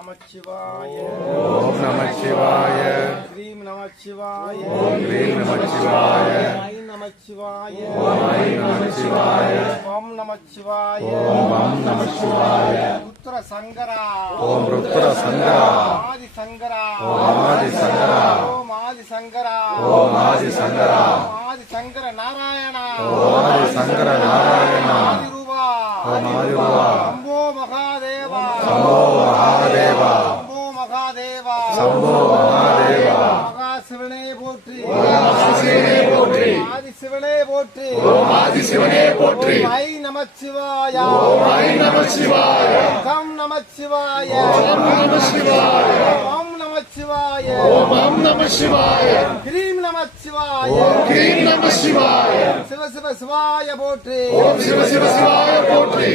நமச்சிவாய ஓம் நமச்சிவாய ஸ்ரீம் நமச்சிவாய ஓம் ஸ்ரீம் நமச்சிவாய I'm Namachivaya Om I'm நமச்சிவாய ஓம் நமச்சிவாய ஓம் அம் நமச்சிவாய ருத்ர சங்கரா ஓம் ருத்ர சங்கரா ஆதி சங்கரா ஓம் ஆதி சங்கரா ஓம் ஆதி சங்கரா ஓம் ஆதி சங்கரா ஓம் ஆதி சங்கர நாராயணா ஓம் ஆதி சங்கர நாராயணா ஆதிரூபா ஓம் ஆதிரூபா சம்போ மகாதேவா சம்போ மகாதேவா சம்போ மகாதேவா சம்போ மகாதேவா மகா சிவனே போற்றி சிவனே போற்றி ஆதி சிவனே போற்றி ஓம் ஆதி சிவனே போற்றி ஐ நமச்சிவாய ஓம் ஐம் நமச்சிவாய கம் நமச்சிவாய ஓம் நமசிவாய ஓம் நமச்சிவாய ஓம் அம் நமசிவாய ஹ்ரீம் நமச்சிவாய ஓம் ஸ்ரீம் நமசிவாய சிவ சிவ சிவாய போற்றி ஓம் சிவ சிவ சிவாய போற்றி